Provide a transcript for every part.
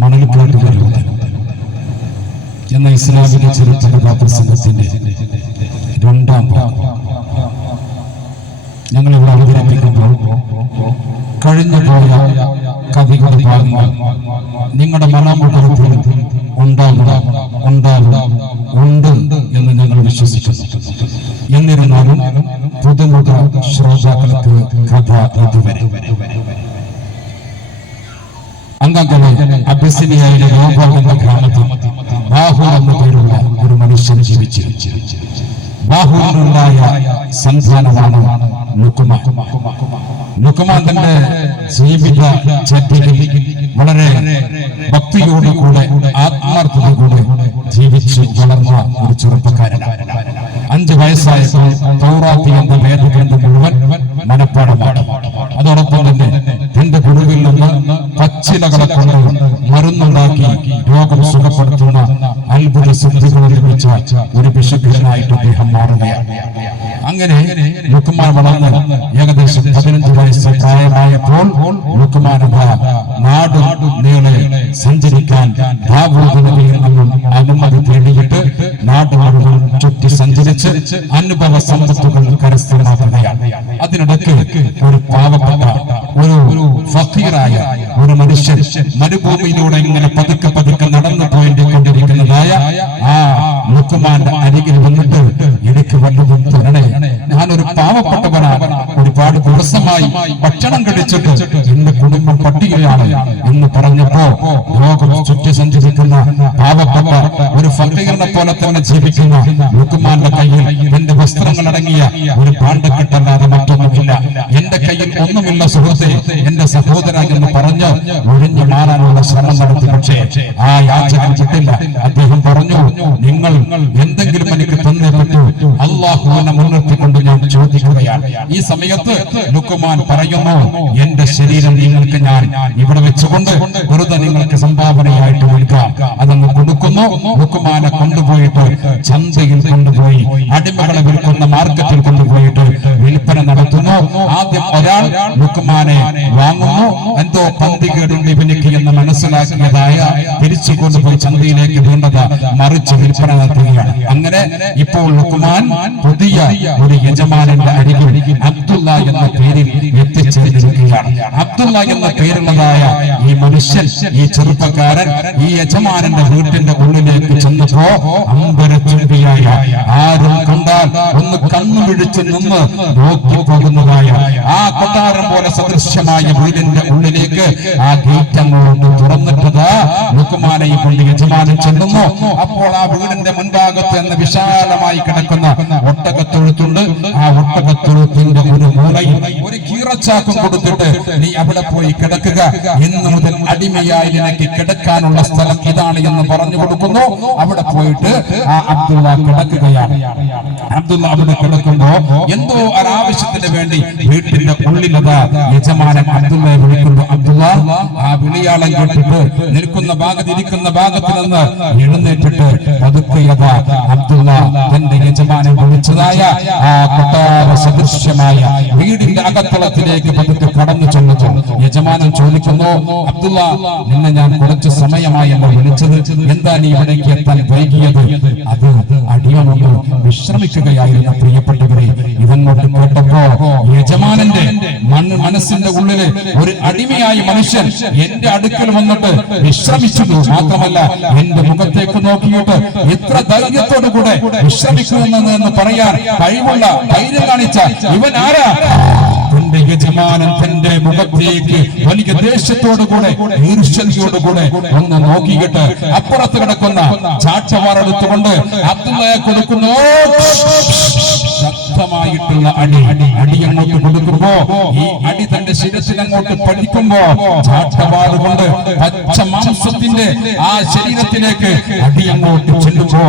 മണൽക്കാട്ടുകാരുടെ എന്ന ഇസ്ലാമിക ചരിത്ര പ്രസംഗത്തിന്റെ രണ്ടാം ഭാഗം ഞങ്ങളിവിടെ അവതരിപ്പിക്കുമ്പോൾ കഴിഞ്ഞു പോയ കവികളുടെ ഭാഗങ്ങൾ നിങ്ങളുടെ മനോമുഖത്തിൽ ഉണ്ട് എന്ന് ഞങ്ങൾ വിശ്വസിക്കുന്നു. എന്നിരുന്നാലും പുതുമുഖ ശ്രോതാക്കൾക്ക് കഥ ഇതുവരെ അംഗങ്ങളെ അബിസിനിയയിലെ രോഗം എന്ന ഗ്രാമത്തിൽ ബാഹു എന്ന പേരുള്ള ഒരു മനുഷ്യൻ ജീവിച്ചു. ബാഹുവിനുണ്ടായ സന്താനമാണ് ലുക്മാൻ. തന്റെ ജീവിത ചര്യയിൽ വളരെ ഭക്തിയോടുകൂടെ ആത്മാർത്ഥതയോടെ ജീവിച്ച് വളർന്ന ഒരു ചെറുപ്പക്കാരനാണ്. 5 വയസ്സായപ്പോൾ തൗറാത്ത് എന്ന വേദഗ്രന്ഥം മുഴുവൻ മനഃപ്പാഠമാണ്. അതോടൊപ്പം തന്നെ തന്റെ ഗുരുവിൽ നിന്ന് പച്ചിലകളെ കൊണ്ട് മരുന്നുണ്ടാക്കി രോഗം സുഖപ്പെടുത്തുന്ന അത്ഭുത സിദ്ധികൾ നിർമ്മിച്ച ഒരു ബിഷപ്പിനായിട്ട് അദ്ദേഹം മാറുകയാണ്. അങ്ങനെ ലുക്മാൻ വളർന്ന് ഏകദേശം 15 വയസ്സ് പ്രായമായപ്പോൾ ലുക്മാൻ നാട് നീളെ സഞ്ചരിക്കാൻ ദാവൂദ് നബിയിൽ നിന്നും അനുമതി തേടിയിട്ട് നാട് മുഴുവൻ ചുറ്റി സഞ്ചരിച്ച് അനുഭവ സമ്പത്തുകൾ കരസ്ഥമാക്കുകയാണ്. അതിനിടയ്ക്ക് ഒരു പാവപ്പെട്ട ഒരു ഫഖീറായ ഒരു മനുഷ്യൻ മരുഭൂമിയിലൂടെ ഇങ്ങനെ പതുക്കെ പതുക്കെ നടന്നു പോയിക്കൊണ്ടിരിക്കുന്നതായ ആ ലുക്മാന്റെ അരികിൽ വന്നിട്ട് എനിക്ക് വല്ലതും തരണേ, ഞാനൊരു പാവപ്പെട്ടവനാണ്, ഒരുപാട് ദിവസമായി ഭക്ഷണം കഴിച്ചിട്ട് എന്റെ കുടുംബം പട്ടികയാണ് എന്ന് പറഞ്ഞപ്പോ ലോകം ചുറ്റി സഞ്ചരിക്കുന്ന പാവപ്പെട്ട ഒരു ഫഖീറിനെ പോലെ തന്നെ ജീവിക്കുന്ന ലുക്മാന്റെ കയ്യിൽ എന്റെ വസ്ത്രങ്ങൾ അടങ്ങിയ ഒരു പാണ്ഡക്കെട്ടല്ലാതെ മറ്റൊന്നുമില്ല, എന്റെ കയ്യിൽ ഒന്നുമില്ല സുഹൃത്തെ, എന്റെ സഹോദര എന്ന് പറഞ്ഞ് ഒഴിഞ്ഞു മാറാനുള്ള ശ്രമം നടത്തി. പക്ഷേ ആ യാചകൻ കിട്ടില്ല. അദ്ദേഹം പറഞ്ഞു, നിങ്ങൾ എന്തെങ്കിലും എനിക്ക് തന്നേ പറ്റൂ, അല്ലാഹുവിനെ മുൻനിർത്തിക്കൊണ്ട് ഞാൻ ചോദിക്കുകയാണ്. ഈ സമയത്ത് ലുക്മാൻ പറയുന്നു, എന്റെ ശരീരം നിങ്ങൾക്ക് ഞാൻ ഇവിടെ വെച്ചുകൊണ്ട് വെറുതെ നിങ്ങൾക്ക് സംഭാവനയായിട്ട് നൽകാം. അതങ്ങ് കൊടുക്കുന്നു. ലുക്മാനെ കൊണ്ടുപോയിട്ട് ചന്തയിൽ കൊണ്ടുപോയി അടിമകളെ വിൽക്കുന്ന മാർക്കറ്റിൽ കൊണ്ടുപോയിട്ട് വിൽപ്പന നടത്തുന്നു. ആദ്യം ഒരാൾ ലുക്മാനെ വാങ്ങുന്നു. എന്തോ പന്തികേടുണ്ട് ഇവനിക്ക് എന്ന് മനസ്സിലാക്കിയതായ തിരിച്ചു കൊണ്ടുപോയി ചന്തയിലേക്ക് വേണ്ടത് മറിച്ച് വിൽപ്പന നടത്തുകയാണ്. അങ്ങനെ ഇപ്പോൾ ലുക്മാൻ പുതിയ ഒരു യജമാനന്റെ അരികിൽ അബ്ദുള്ള എന്ന പേരിൽ എത്തിച്ചേർന്നിരിക്കുകയാണ്. അബ്ദുള്ള എന്ന പേരുള്ളതായ ഈ മനുഷ്യൻ, ഈ ചെറുപ്പക്കാരൻ ഈ യജമാനന്റെ വീട്ടിന്റെ ഉള്ളിലേക്ക് ചെന്നപ്പോ അമ്പരച്ചുംബിയായ, ആരും കണ്ടാൽ ഒന്ന് കണ്ണു പിടിച്ചു നിന്ന് നോക്കി പോകുന്നതായ ആ കൊട്ടാരം പോലെ സദൃശ്യമായ വീടിന്റെ ഉള്ളിലേക്ക് ആ ഗേറ്റ് അങ്ങോട്ട് തുറന്നിട്ടത് ലുക്മാനെയും കൊണ്ട് യജമാനൻ ചെല്ലുന്നു. അപ്പോൾ ആ വീടിന്റെ മുൻഭാഗത്ത് എന്ന വിശാലമായി കിടക്കുന്ന ഒട്ടകത്തൊഴുത്തുണ്ട്. ആ ഒട്ടകത്തൊഴുത്തിന്റെ ഒരു മൂലയിൽ ഒരു കീറച്ചാക്കും കൊടുത്തിട്ട് നീ അവിടെ പോയി കിടക്കുക, ഇന്നു മുതൽ അടിമയായി നിനക്ക് കിടക്കാനുള്ള സ്ഥലം ഇതാണ് എന്ന് പറഞ്ഞു കൊടുക്കുന്നു. അവിടെ പോയിട്ട് ആ അബ്ദുള്ള കിടക്കുകയാണ്. അബ്ദുള്ള അവിടെ കിടക്കുമ്പോ എന്തോ ഒരാവശ്യത്തിന് വേണ്ടി വീട്ടിന്റെ ഉള്ളിലതാ യജമാനൻ അബ്ദുള്ളയെ വിളിക്കുന്നു. അബ്ദുള്ള ആ വിളിയാളം കേട്ടിട്ട് നിൽക്കുന്ന ഭാഗത്ത് ഇരിക്കുന്ന ഭാഗത്ത് നിന്ന് എഴുന്നേറ്റിട്ട് പതുക്കെയതാ അബ്ദുള്ള തന്റെ യജമാനൻ വിളിച്ചതായ ആ കൊട്ടാര സദൃശ്യമായ വീടിന്റെ അകത്തളത്തിലേക്ക് പതുക്കെ കടന്നു ചെല്ലുന്നു. യജമാനൻ ചോദിക്കുന്നു, അബ്ദുള്ള, നിന്നെ ഞാൻ കുറച്ച് സമയമായല്ലോ വിളിച്ചത്, എന്താ നീ ഇവിടേക്ക് എത്താൻ വൈകിയത്? അത് അടിയമൊന്ന് വിശ്രമിക്കുകയായിരുന്നു പ്രിയപ്പെട്ടവരെ. ഇവങ്ങോട്ട് കേട്ടപ്പോ യജമാനന്റെ മനസ്സിന്റെ ഉള്ളില് ഒരു അടിമയായ മനുഷ്യൻ എന്റെ അടുക്കൽ വന്നിട്ട് വിശ്രമിച്ചു, മാത്രമല്ല എന്റെ മുഖത്തേക്ക് നോക്കിയിട്ട് ഇത്ര ധൈര്യത്തോടു കൂടെ വിശ്രമിക്കുമെന്ന് പറയാൻ കഴിവുള്ള ധൈര്യം കാണിച്ച ഇവൻ ആരാ? തന്റെ യജമാനൻ തന്റെ മുഖത്തേക്ക് വലിയ ദേഷ്യത്തോടുകൂടെ ഈർഷ്യതയോടുകൂടെ ഒന്ന് നോക്കിയിട്ട് അപ്പുറത്ത് കിടക്കുന്ന ചാട്ടവാർ എടുത്തുകൊണ്ട് അബ്ദുള്ളയെ കൊടുക്കുന്നു. ശക്തമായിട്ടുള്ള അടി അങ്ങോട്ട് കൊടുക്കുമ്പോ ഈ അടി തന്റെ ശിരസിൽ അങ്ങോട്ട് പഠിക്കുമ്പോ ചാട്ടവാറ് കൊണ്ട് പച്ച മാംസത്തിന്റെ ആ ശരീരത്തിലേക്ക് അടി അങ്ങോട്ട് ചെല്ലുമ്പോ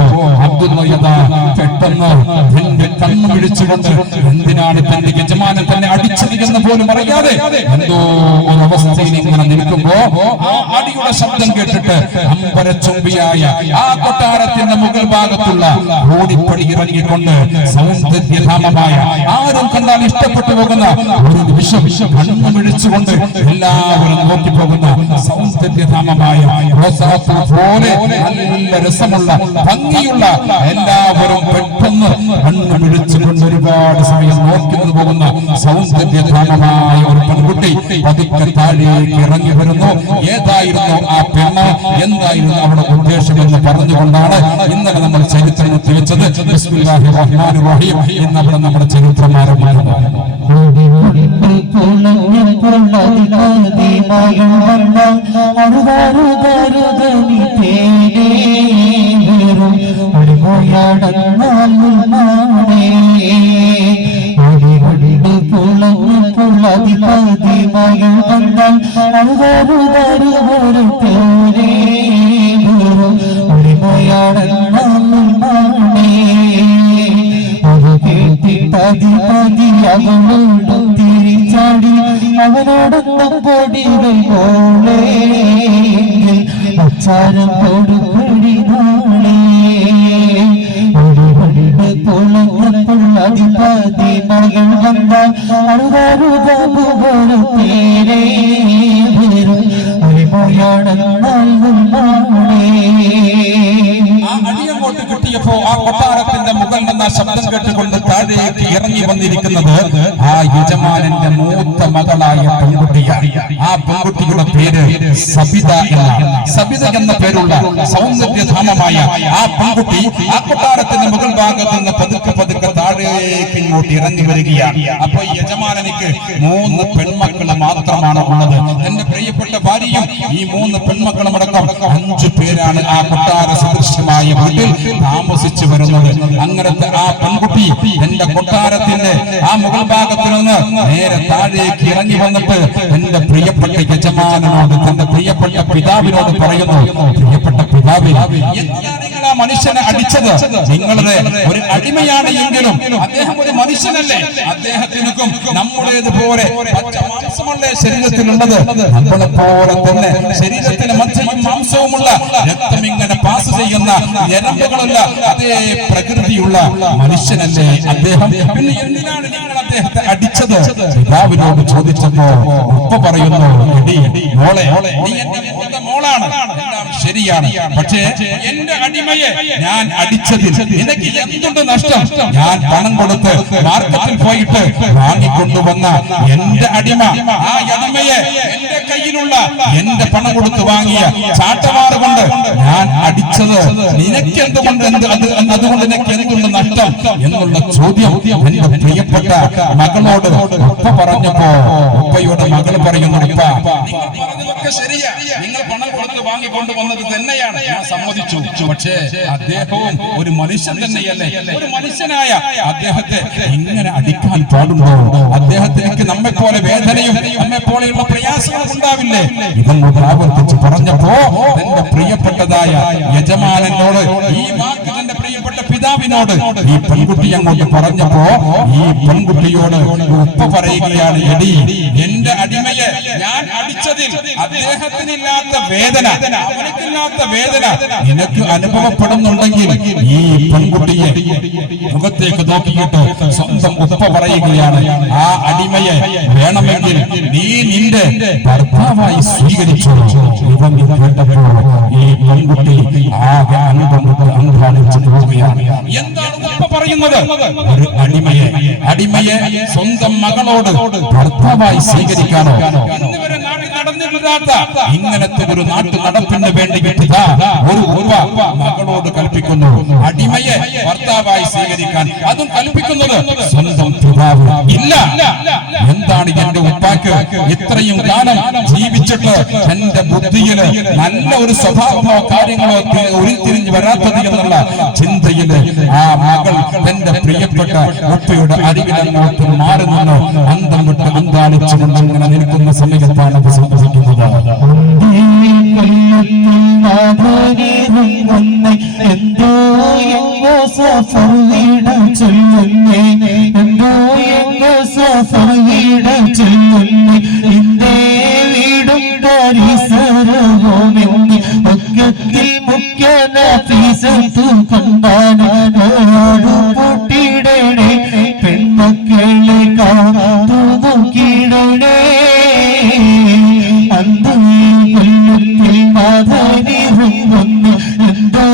അബ്ദുള്ള പെട്ടെന്ന് തന്റെ കണ്ണു പിടിച്ചുകൊണ്ട് എന്തിനാണ് തന്റെ യജമാനൻ തന്നെ അടിച്ചത് എന്ന് പോലും അറിയാതെ എന്തോ ഒരു അവസ്ഥയിൽ ഇങ്ങനെ നിൽക്കുമ്പോ ആ അടിയുടെ ശബ്ദം കേട്ടിട്ട് അമ്പരച്ചുംബിയായ ആ കൊട്ടാരത്തിന്റെ മുകൾ ഭാഗത്തുള്ള ഓടിപ്പടി ഇറങ്ങിക്കൊണ്ട് സൗന്ദര്യ സൗന്ദര്യധാമമായ ആരും കണ്ടാൽ ഇഷ്ടപ്പെട്ടു പോകുന്ന ഒരു നിമിഷം കണ്ണുമിഴിച്ചുകൊണ്ട് എല്ലാവരും നോക്കിപ്പോകുന്ന സൗന്ദര്യധാമമായ റോസാപ്പൂ പോലെ നല്ല രസമുള്ള ഭംഗിയുള്ള എല്ലാവരും പെട്ടെന്ന് കണ്ണുമിഴിച്ചുകൊണ്ട് ഒരുപാട് സമയം നോക്കി പോകുന്ന സൗന്ദര്യധാമമായ ഒരു പെൺകുട്ടി പതുക്കെ താഴേക്ക് ഇറങ്ങി വരുന്നു. ഏതായിരുന്നു ആ പെണ്ണ്, എന്തായിരുന്നു അവരുടെ ഉദ്ദേശം എന്ന് പറഞ്ഞുകൊണ്ടാണ് ഇന്നലെ നമ്മൾ ചരിത്രം വെച്ചത്. ബിസ്മില്ലാഹിർ റഹ്മാനിർ റഹീം എന്നവിടെ നമ്മുടെ ചരിത്രം ആരംഭിക്കുന്നു. തിരിച്ചാടി അവനോടൊന്നും പൊടികൾ പോലെ അച്ചാരം കൊടുക്കടി നാളെ പൊളങ്ങപ്പുള്ളതിപതി മകൾ വന്നാൽ അറുതറുതറുതേരെ വരും ഒരുമയാണെന്നാൽ അടിയങ്ങോട്ട് കിട്ടിയപ്പോ ആ കൊട്ടാരത്തിന്റെ മുകളിൽ നിന്ന് ശബ്ദം കേട്ടുകൊണ്ട് താഴേക്ക് ഇറങ്ങി വന്നിരിക്കുന്നത് ആ യജമാനന്റെ മൂത്ത മകളായ പെൺകുട്ടിയാണ്. ആ പെൺകുട്ടിയുടെ പേര് സബിത എന്ന പേരുള്ള സൗന്ദര്യധാമമായ ആ പെൺകുട്ടി ആ കൊട്ടാരത്തിന്റെ മുകൾ ഭാഗത്ത് നിന്ന് പതുക്കെ പതുക്കെ താഴേക്ക് ഇങ്ങോട്ട് ഇറങ്ങി വരികയാണ്. അപ്പൊ യജമാനനിക്ക് 3 പെൺമക്കൾ മാത്രമാണ് ഉള്ളത്. എന്റെ പ്രിയപ്പെട്ട ഭാര്യയും ഈ 3 പെൺമക്കളും അടക്കം 5 പേരാണ് ആ കൊട്ടാര സദൃശ്യമായ വീട്ടിൽ താമസിച്ചു വരുന്നത്. അങ്ങനത്തെ ആ പെൺകുട്ടി എന്റെ കൊട്ടാരത്തിന്റെ ആ മുകൾ ഭാഗത്ത് നിന്ന് നേരെ താഴേക്ക് ഇറങ്ങി വന്നിട്ട് എന്റെ പ്രിയപ്പെട്ട യജമാനനോട്, തന്റെ പ്രിയപ്പെട്ട പിതാവിനോട് പറയുന്നു, പ്രിയപ്പെട്ട പിതാവേ, നിങ്ങൾ ആ മനുഷ്യനെ അടിച്ചത് നിങ്ങളുടെ ഒരു അടിമയാണ് എങ്കിലും അദ്ദേഹം ഒരു മനുഷ്യനല്ലേ? അദ്ദേഹത്തിനും നമ്മുടേതുപോലെ മാംസമല്ലേ ശരീരത്തിലുള്ളത്? നമ്മളെ പോലെ തന്നെ ശരീരത്തിന് മജ്ജയും മാംസവുമുള്ള രക്തം ഇങ്ങനെ പാസ് ചെയ്യുന്ന ഞരമ്പുകളുള്ള അതേ പ്രകൃതിയുള്ള മനുഷ്യനല്ലേ അദ്ദേഹം? പിന്നെ എന്തിനാണ് നിങ്ങൾ അദ്ദേഹത്തെ അടിച്ചത്? പിതാവിനോട് ചോദിച്ചപ്പോ ഉപ്പ പറയുന്നു, എടി മോളെ, നീ എന്റെ മോളാണ്, എല്ലാം ശരിയാണ്. പക്ഷേ എന്റെ അടിമയെ ഞാൻ അടിച്ചതിൽ നിനക്ക് എന്തുണ്ട് നഷ്ടം? ഞാൻ പണം കൊടുത്ത് മാർക്കറ്റിൽ പോയിട്ട് വാങ്ങിക്കൊണ്ടുവന്ന എന്റെ അടിമ, ആ അടിമയെ എന്റെ കയ്യിലുള്ള എന്റെ പണം കൊടുത്ത് വാങ്ങിയ ചാട്ടവാറ് കൊണ്ട് ഞാൻ അടിച്ചത് നിനക്ക് എന്തുകൊണ്ട്, അതുകൊണ്ട് നിനക്ക് എന്തുണ്ട് നഷ്ടം എന്നുള്ള ചോദ്യം എന്റെ പ്രിയപ്പെട്ട മകളോട് ഉപ്പ പറഞ്ഞപ്പോ ഉപ്പയുടെ മകൾ പറയുന്നു, ഉപ്പ പറഞ്ഞതൊക്കെ ശരിയാ, നിങ്ങൾ പണം കൊടുത്ത് വാങ്ങിക്കൊണ്ടുവന്നത് തന്നെയാണ്, ഞാൻ സമ്മതിച്ചു. പക്ഷേ അദ്ദേഹവും ഒരു മനുഷ്യൻ തന്നെയല്ലേ? ഒരു മനുഷ്യനായ അദ്ദേഹത്തെ ഇങ്ങനെ അടിക്കാൻ പാടുണ്ടോ? അദ്ദേഹത്തിന് നമ്മെ പോലെ വേദനയും നമ്മെ പോലെയുള്ള പ്രയാസങ്ങളും ഉണ്ടാവില്ലേ? ഇതൊന്നും ആവർത്തിച്ച് പറഞ്ഞപ്പോ എന്റെ പ്രിയപ്പെട്ടതായ യജമാനനോട് ഈ വാക്ക് എന്റെ പ്രിയപ്പെട്ട പിതാവിനോട് ഈ പെൺകുട്ടി അങ്ങോട്ട് പറഞ്ഞപ്പോ ഈ പെൺകുട്ടിയോട് ഉപ്പ പറയുകയാണ്, എടി എന്റെ അടിമയെ ഞാൻ അടിച്ചതിൽ അദ്ദേഹത്തിനില്ലാത്ത വേദന, അവനക്കില്ലാത്ത വേദന നിനക്ക് അനുഭവപ്പെടുന്നുണ്ടെങ്കിൽ ഈ പെൺകുട്ടിയെ മുഖത്തേക്ക് നോക്കിയിട്ട് സ്വന്തം ഉപ്പ പറയുകയാണ്, ആ അടിമയെ വേണമെങ്കിൽ നീ നിന്റെ ഭർത്താവായി സ്വീകരിച്ചു. ഇവൻ കേട്ടപ്പോ ഈ പെൺകുട്ടി ആകെ അംഗാളിച്ചു പോവുകയാണ്. എന്താണ് ഉപ്പ പറയുന്നത്? ഒരു അടിമയെ സ്വന്തം മകളോട് ഭർത്താവായി സ്വീകരിക്കാനോ? ഇന്നുവരെ നാട്ടിൽ നടന്നിട്ടില്ലാത്ത ഇങ്ങനത്തെ ഒരു നാട്ടു നടപ്പിന് വേണ്ടി ഒരു ഉപ്പ മകളോട് കൽപ്പിക്കുന്നു അടിമയെ ഭർത്താവായി സ്വീകരിക്കാൻ. അതും കൽപ്പിക്കുന്നത് സ്വന്തം പിതാവ്. ഇല്ല, എന്താണ് എന്റെ ഉപ്പാക്ക് ഇത്രയും കാലം ജീവിച്ചിട്ട് എന്റെ ബുദ്ധിയിൽ നല്ല ഒരു സ്വഭാവമോ കാര്യങ്ങളോ ഉരുത്തിരിഞ്ഞു വരാത്തത് എന്നുള്ള ചിന്തയില് ആ മകൾ തന്റെ പ്രിയപ്പെട്ട ഉപ്പയുടെ അരികിലങ്ങോട്ട് മാറി നിന്ന് അന്തം വിട്ട് അന്താളിച്ചുകൊണ്ട് ഇങ്ങനെ നിൽക്കുന്ന സമയത്താണ് അത് സംഭവിക്കുന്നത്. എന്തോ എങ്ങോ സഫർ വീട ചൊല്ലുന്നേ, എന്തോ എങ്ങോ സഫർ വീട ചൊല്ലുന്നേ, എന്റെ വീടും പരിസരവുമെന്ന് ഒക്കത്തിൽ മുഖ്യ നഫീസത്തു കൊണ്ടാണ് പൊട്ടിടണേ വന്ന് എന്തോ